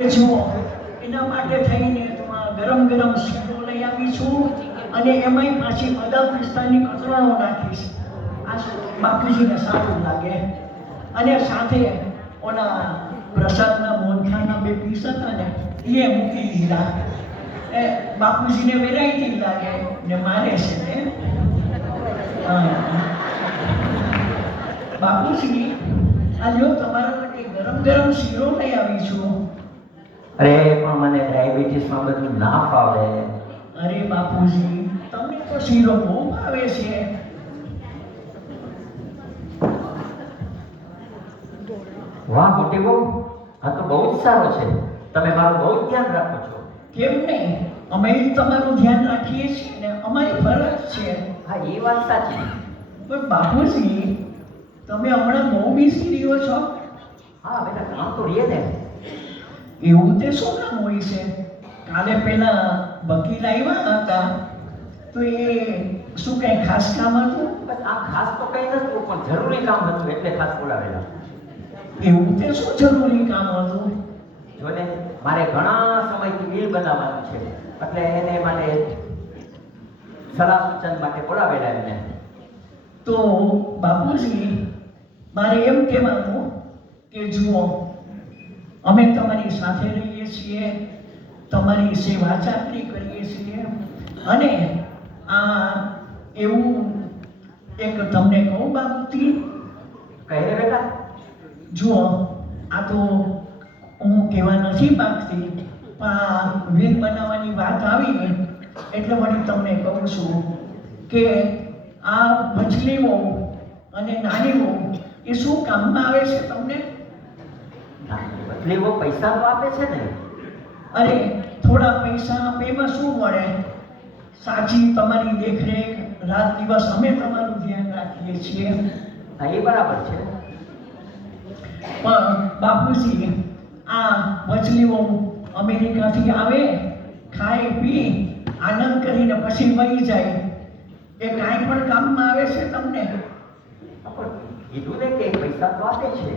જુઓ એના માટે થઈને ગરમ ગરમ શીરો લઈ આવી છું અને એમાંય પાછી બદામ પિસ્તાની કતરણો નાખીશ. આ બાપુજીને સારું લાગે. અને સાથે ઓલા પ્રસાદના મોહનથાળના 2 પીસ હતા ને એ મૂકી દીધા. એ બાપુજીને વેરાયટી લાગે ને મારે છે ને બાપુજી આ લ્યો તમારા માટે ગરમ ગરમ શીરો લઈ આવી છું. અરે પણ મને ડાયાબિટીસમાં બધું ના ફાવે. અરે બાપુજી તમને તો શીરો બહુ ભાવે છે. વાહ મોટી બહુ, આ તો બહુ જ સારો છે. તમે મારું બહુ જ ધ્યાન રાખો છો. કેમ નહીં, અમે તમારું ધ્યાન રાખીએ છીએ ને, અમારી ફરજ છે. હા એ વાત સાચી. પણ બાપુજી તમે હમણાં બહુ બિઝી રહ્યો છો. હા બેટા કામ તો રીએ ને. એવું તે શું કામ હોય છે? કાલે પેલા વકીલ આવ્યા હતા તો એ શું કઈ ખાસ કામ હતું? બસ આ ખાસ તો કઈ નતું પણ જરૂરી કામ હતું એટલે ખાસ બોલાવેલા. એવું તે શું જરૂરી કામ હતું? જો ને મારે ઘણા સમયથી બિલ બનાવવાનું છે એટલે એને માટે સલાહ સૂચન માટે બોલાવેલા એમને. તો બાપુજી મારે એમ કહેવાનું કે જુઓ અમે તમારી સાથે રહીએ છીએ, તમારી સેવા ચાકરી કરીએ છીએ અને આ એવું એક તમને કહું બાબુજી, કહે ને બેટા. જુઓ આ તો હું કહેવા નથી માંગતી પણ આ વ્હીલ બનાવવાની વાત આવી એટલે વળી તમને કહું છું કે આ મછલી વહુ અને નાની વહુ એ શું કામમાં આવે છે તમને? એટલે એવો પૈસા તો આપે છે ને. અરે થોડા પૈસા આપે એમાં શું મળે? સાચી તમારી દેખરેખ રાત દિવસ અમે તમારું ધ્યાન રાખીએ છીએ. હા એ બરાબર છે. પણ બાપુજી આ મછલીઓ અમેરિકાથી આવે, ખાય પી આનંદ કરીને પછી વહી જાય, એ કાંઈ પણ કામમાં આવે છે તમને? પણ કીધું ને કે પૈસા તો આપે છે.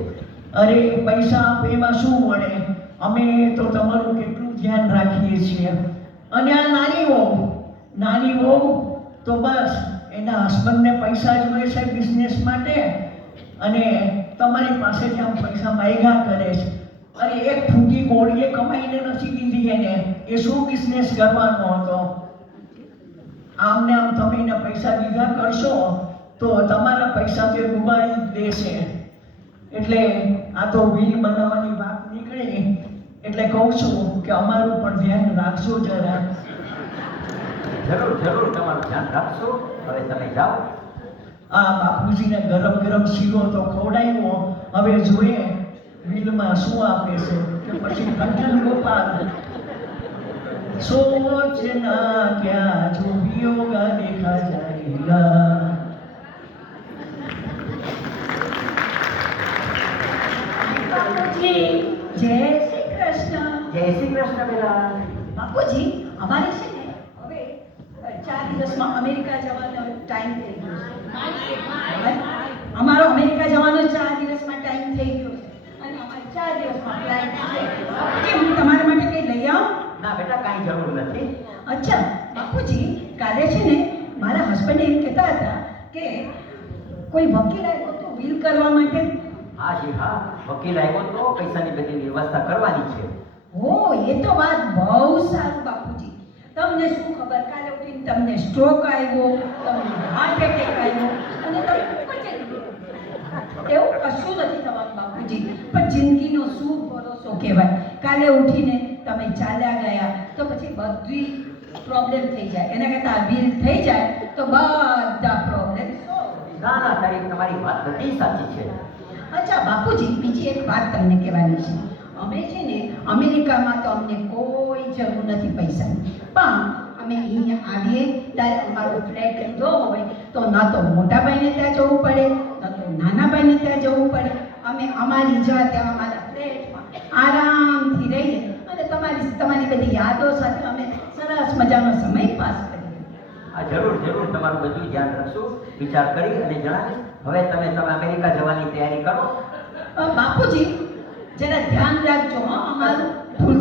અરે પૈસા આપે એમાં શું મળે? અમે તો તમારું કેટલું ધ્યાન રાખીએ છીએ. અને આ નાની વહુ તો બસ એના હસબન્ડને પૈસા જોઈએ છે બિઝનેસ માટે અને તમારી પાસેથી આમ પૈસા માંગ્યા કરે છે. અરે એક ફૂટી ગોળીએ કમાઈને નથી દીધી એને, એ શું બિઝનેસ કરવાનો હતો? આમને આમ તમે એને પૈસા દીધા કરશો તો તમારા પૈસા તે ડૂબાડી જ દેશે. એટલે આ તો વ્હીલ બનાવવાની વાત નીકળી એટલે કહું છું કે અમારું પણ ધ્યાન રાખજો જરા. જરૂર જરૂર તમારું ધ્યાન રાખશો. હવે તમે જાઓ. આ બાપુજીને ગરમ ગરમ શીરો તો ખવડાવ્યો, હવે જોઈએ વ્હીલમાં શું આપે છે કે પછી કંઠન ગોપાલ સોચના ક્યાં જો વિયોગા દેખા જાયેગા. બાપુજી જય શ્રી કૃષ્ણ. જય શ્રી કૃષ્ણ બેટા. બાપુજી અમારે છે ને હવે 4 દિવસમાં અમેરિકા જવાનો ટાઈમ થઈ ગયો છે. અમારો અમેરિકા જવાનો 4 દિવસમાં ટાઈમ થઈ ગયો છે અને અમારે 4 દિવસમાં ફ્લાઇટ છે. બાપુજી હું તમારા માટે કંઈ લઈ આવું? ના બેટા કાંઈ જરૂર નથી. અચ્છા બાપુજી કાલે છે ને મારા હસબન્ડ એમ કહેતા હતા કે કોઈ વકીલ આવ્યો તો વિલ કરવા માટે. હા જી હા, વકીલ આવ્યો તો પૈસાની બધી વ્યવસ્થા કરવાની છે. ઓ એ તો વાત બહુ સારું બાપુજી. તમને શું ખબર કાલે ઉઠીને તમને સ્ટ્રોક આવ્યો, તમને હાર્ટ એટેક આવ્યો અને તમે પચી ગયા. એવું કશું નથી થવાનું બાપુજી, પણ જિંદગીનો શું ભરોસો કહેવાય. કાલે ઉઠીને તમે ચાલ્યા ગયા તો પછી બધી પ્રોબ્લેમ થઈ જાય. એના કરતાં આ બિલ થઈ જાય તો બધા પ્રોબ્લેમ સોલ્વ. ના ના તમારી વાત બધી સાચી છે. અચ્છા બાપુજી બીજી એક વાત તમને કહેવાની છે. અમે છે ને અમેરિકામાં તો અમને કોઈ જરૂર નથી પૈસાની, પણ અમે અહીંયા આવીએ ત્યારે અમારો ફ્લેટ લીધો હોય તો ન તો મોટા ભાઈને ત્યાં જવું પડે ન તો નાના ભાઈને ત્યાં જવું પડે. અમે અમારી જાતે અમારા ફ્લેટમાં આરામથી રહીએ અને તમારી બધી યાદો સાથે અમે સરસ મજાનો સમય પાસ કરીએ. હા જરૂર જરૂર તમારું બધું ધ્યાન રાખશું. વિચાર કરી અને જણાવીશ. હવે તમે અમેરિકા જવાની તૈયારી કરો. બાપુજી જરા ધ્યાન રાખજો. હા અમારું ભૂલ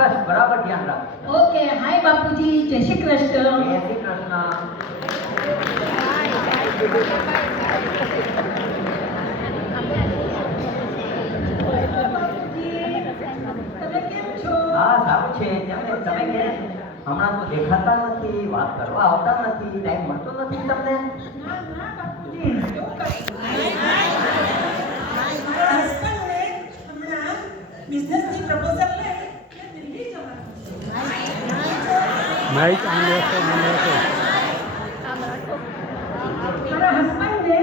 બસ બરાબર ધ્યાન રાખજો. ઓકે, હાય બાપુજી, જય શ્રી કૃષ્ણ. જય શ્રી કૃષ્ણ. તમે કેમ છો? હા સારું છે. તમે કે હમણાં તો દેખાતા નથી, વાત કરવા આવતા નથી, ટાઈમ મળતો નથી તમને. ના ના બાપુજી, એવું કઈ મારા હસબન્ડને હમણાં બિઝનેસની પ્રપોઝલ લઈ દિલ્હી જવાનું છે. માઇક આમ રાખો, મારા હસબન્ડને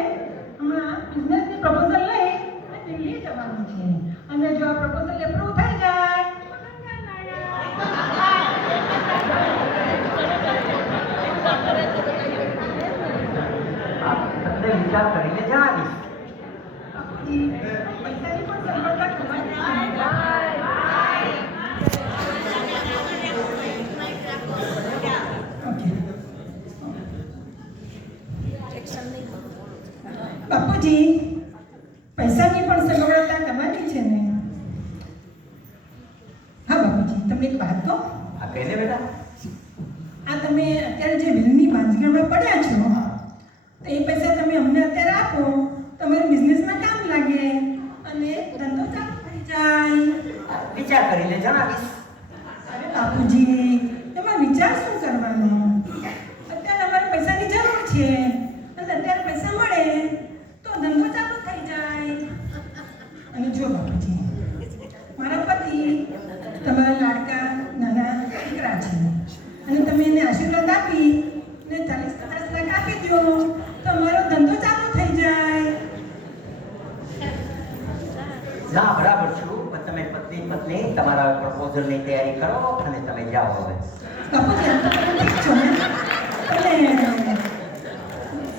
હમણાં બિઝનેસની પ્રપોઝલ લઈ દિલ્હી જવાનું છે અને જો આ પ્રપોઝલ એપ્રુવ થઈ જાય તો તમને વિચાર કરીને જણાવીશ. બાપુજી, પૈસાની પણ સગવડતા કરવાની છે. બાપુજી, પૈસાની પણ સગવડતા કરવાની છે ને? હા બાપુજી, તમને એક વાત કહું. આ કહીને બેટા. આ તમે અત્યારે જે વિલની બાંધગીરમાં પડ્યા છો તો એ પૈસા તમે અમને અત્યારે આપો, તમારા બિઝનેસમાં કામ લાગે અને ધંધો ચાલુ થઈ જાય. વિચાર કરીને જણાવીશ. અરે બાપુજી, એમાં વિચાર શું કરવાનો? અત્યારે અમારે પૈસાની જરૂર છે અને અત્યારે પૈસા મળે તો ધંધો ચાલુ થઈ જાય. અને જો બાપુજી, મારા પતિ તમારા લાડકા નાના દીકરા છે અને તમે એને આશીર્વાદ આપી ને 40-50 લાખ આપી દો તો અમારો ધંધો ચાલુ થઈ જાય. ના બરાબર છું, પણ તમે પત્ની તમારા પ્રપોઝલની તૈયારી કરો અને તમે જાઓ હવે. બાપુજી, આમ તો તમે ઠીક છો ને? તમે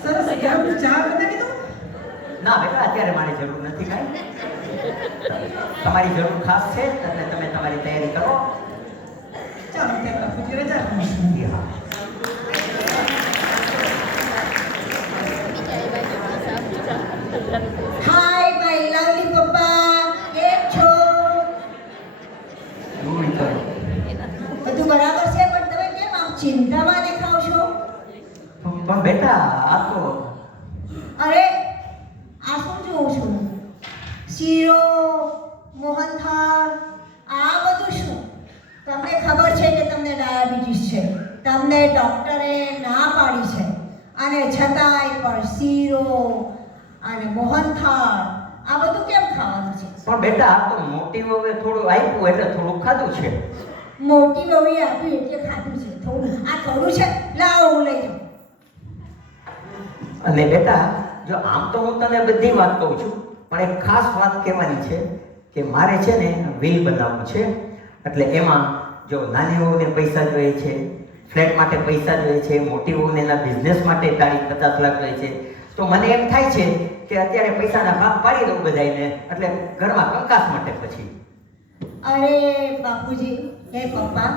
સરસ ગરમ ચા બનાવી દો. ના બેટા, અત્યારે મારી જરૂર નથી કાંઈ. તમારી જરૂર ખાસ છે એટલે તમે તમારી તૈયારી કરો. ચાલો ત્યારે બાપુજી રજા કરીશું. જી હા. હાય માય લવલી પપ્પા, કેમ છો? દૂર કરો. બધું બરાબર છે, પણ તમે કેમ આમ ચિંતામાં દેખાવ છો? પણ બેટા આ તો અરે આ શું જોઉં છું? શીરો, મોહનથાળ, આ બધું શું? તમને ખબર છે કે તમને ડાયાબિટીસ છે, તમને ડૉક્ટરે ના પાડી છે અને છતાંય પણ શીરો અને મોહનથાળ આ બધું કેમ ખાવાનું છે? પણ બેટા આ તો મોટી વહુએ થોડું આપ્યું એટલે થોડું ખાધું છે. મોટી વહુએ આપ્યું એટલે ખાધું છે. થોડું છે, લાવો હું લઈ જાઉં. અને બેટા જો આમ તો હું તને બધી વાત કહું છું, પણ એક ખાસ વાત કહેવાની છે કે મારે છે ને વિલ બનાવવું છે. એટલે એમાં જો નાની વહુને પૈસા જોઈએ છે, ફ્લેટ માટે પૈસા જોઈએ છે, મોટી વહુને એના બિઝનેસ માટે 40-50 લાખ જોઈએ છે, તો મને એમ થાય છે કે અત્યારે પૈસાના ભાગ પાડી દઉં બધાને, એટલે ઘરમાં કંકાસ માટે પછી. અરે બાપુજી, હે પપ્પા,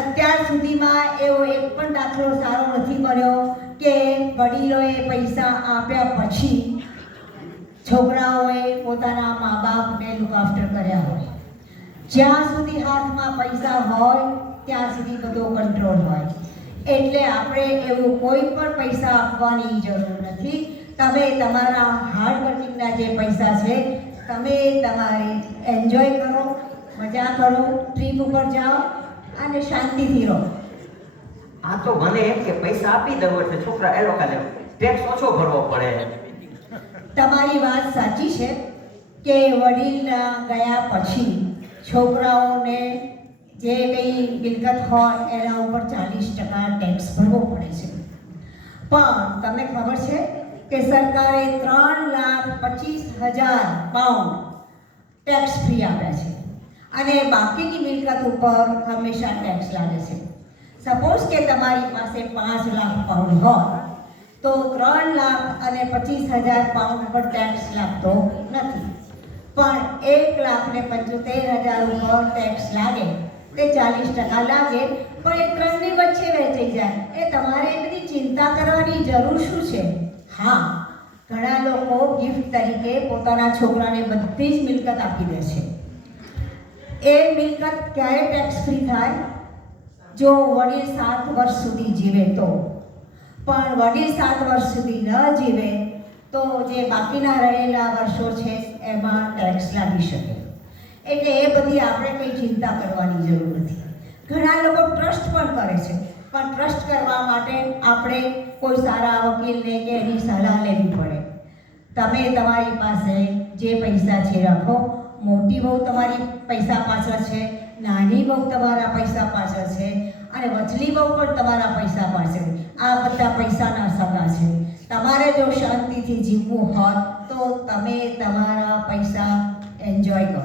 અત્યાર સુધીમાં એવો એક પણ દાખલો સારો નથી મળ્યો કે વડીલોએ પૈસા આપ્યા પછી છોકરાઓએ પોતાના મા બાપને લુક આફ્ટર કર્યા હોય. જ્યાં સુધી હાથમાં પૈસા હોય ત્યાં સુધી બધો કંટ્રોલ હોય. એટલે આપણે એવું કોઈ પણ પૈસા આપવાની જરૂર નથી. તમે તમારા હાર્ડ વર્કિંગના જે પૈસા છે તમે તમારે એન્જોય કરો, મજા કરો, ટ્રીપ ઉપર જાઓ અને શાંતિથી રહો. આ તો મને એમ કે પૈસા આપી દઉં એટલે છોકરા એ લોકોને ટેક્સ ઓછો ભરવો પડે. તમારી વાત સાચી છે કે વડીલના ગયા પછી છોકરાઓને જે કંઈ મિલકત હોય એના ઉપર 40% ટેક્સ ભરવો પડે છે. પણ તમને ખબર છે કે સરકારે 3,25,000 પાઉન્ડ ટેક્સ ફ્રી આપ્યા છે અને બાકીની મિલકત ઉપર હંમેશા ટેક્સ લાગે છે. સપોઝ કે તમારી પાસે 5 લાખ પાઉન્ડ હોય તો 3,25,000 પાઉન્ડ પર ટેક્સ લાગતો નથી, પણ 1,75,000 ઉપર ટેક્સ લાગે તે 40% લાગે, પણ એ ત્રણની વચ્ચે વહેંચાઈ જાય. એ તમારે એ બધી ચિંતા કરવાની જરૂર શું છે? હા, ઘણા લોકો ગિફ્ટ તરીકે પોતાના છોકરાને બધી જ મિલકત આપી દે છે. એ મિલકત ક્યારે ટેક્સ ફ્રી થાય? જો વડીલ 7 વર્ષ સુધી જીવે તો. પણ વડીલ 7 વર્ષ સુધી ન જીવે તો જે બાકીના રહેલા વર્ષો છે એમાં ટેક્સ લાગી શકે. એટલે એ બધી આપણે કંઈ ચિંતા કરવાની જરૂર નથી. ઘણા લોકો ટ્રસ્ટ પણ કરે છે, પણ ટ્રસ્ટ કરવા માટે આપણે કોઈ સારા વકીલને કે એની સલાહ લેવી પડે. તમે તમારી પાસે જે પૈસા છે રાખો. મોટી બહુ તમારી પૈસા પાછળ છે, નાની બહુ તમારા પૈસા પાછળ છે, અને વચલી બહુ પણ તમારા પૈસા પાછળ. આ બધા પૈસાના સગા છે. તમારે જો શાંતિથી જીવવું હોત તો તમે તમારા પૈસા એન્જોય કરો.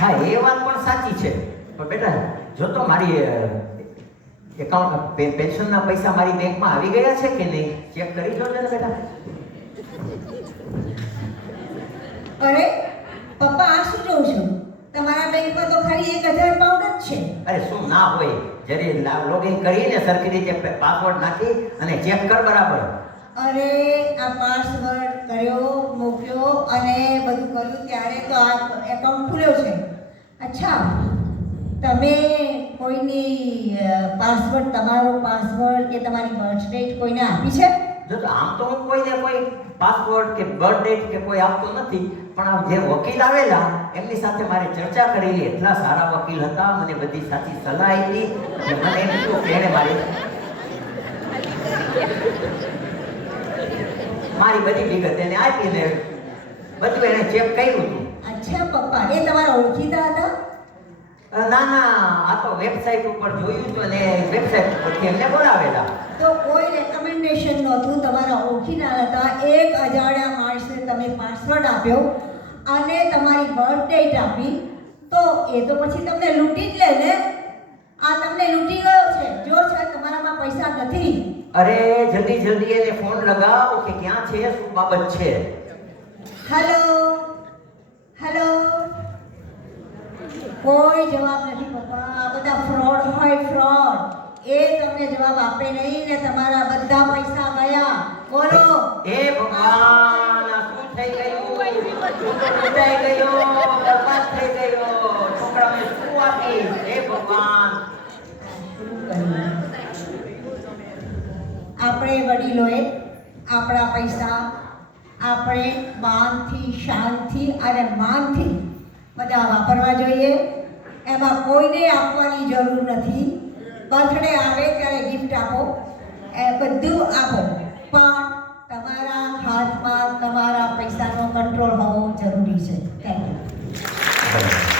હા, એ વાત પણ સાચી છે. પણ બેટા જો તો મારી એકાઉન્ટ પેન્શનના પૈસા મારી બેંકમાં આવી ગયા છે કે નહીં ચેક કરી જોજો ને બેટા. અરે પપ્પા, આ શું જોઉં છું? તમારા બેંકમાં તો ખાલી 1000 પાઉન્ડ જ છે. અરે શું ના હોય, જરી લોગિન કરીને સરખી રીતે પાસવર્ડ નાખી અને ચેક કર બરાબર. અરે આ પાસવર્ડ કર્યો, મોકલ્યો અને બધું કર્યું ત્યારે તો આ એકાઉન્ટ ખુલ્યો છે. અચ્છા, તમે કોઈની પાસવર્ડ, તમારો પાસવર્ડ કે તમારી બર્થ ડેટ કોઈને આપી છે? જો તો આમ તો હું કોઈને કોઈ પાસવર્ડ કે બર્થ ડેટ કે કોઈ આપતો નથી, પણ આ જે વકીલ આવેલા એમની સાથે મારે ચર્ચા કરેલી. એટલા સારા વકીલ હતા, મને બધી સાચી સલાહ આપી. મને એમ થયું કે એણે મારી બધી વિગત એને આપીને બધું એને ચેક કર્યું હતું. અચ્છા પપ્પા, એ તમારા ઓળખીતા હતા? ના ના, આ તો વેબસાઇટ ઉપર જોયું હતું અને વેબસાઇટ ઉપરથી એમને બોલાવેલા. તો કોઈ રેકમેન્ડેશન નહોતું, તમારા ઓળખીતા હતા. એક અજાણ્યા માણસને તમે પાસવર્ડ આપ્યો અને તમારી બર્થ ડેટ આપી, તો એ તો પછી તમને લૂંટી જ લે ને. આ તમને લૂંટી ગયો છે. જો છે તમારામાં પૈસા નથી. અરે જલ્દી જલ્દી એને ફોન લગાવો કે ક્યાં છે, શું બાબત છે. હેલો હેલો, કોઈ જવાબ નથી પપ્પા. આ બધા ફ્રોડ હોય, ફ્રોડ. એ તમને જવાબ આપે નહીં ને તમારા બધા પૈસા ગયા. બોલો. એ ભગવાન, આ શું થઈ ગયું? લૂંટાઈ ગયો, બરબાદ થઈ ગયો. છોકરાને શું આપી? એ ભગવાન. આપણે વડીલોએ આપણા પૈસા આપણે માનથી, શાનથી અને માનથી બધા વાપરવા જોઈએ. એમાં કોઈને આપવાની જરૂર નથી. બર્થડે આવે ત્યારે ગિફ્ટ આપો, એ બધું આપો, પણ તમારા હાથમાં તમારા પૈસાનો કંટ્રોલ હોવો જરૂરી છે. Thank you.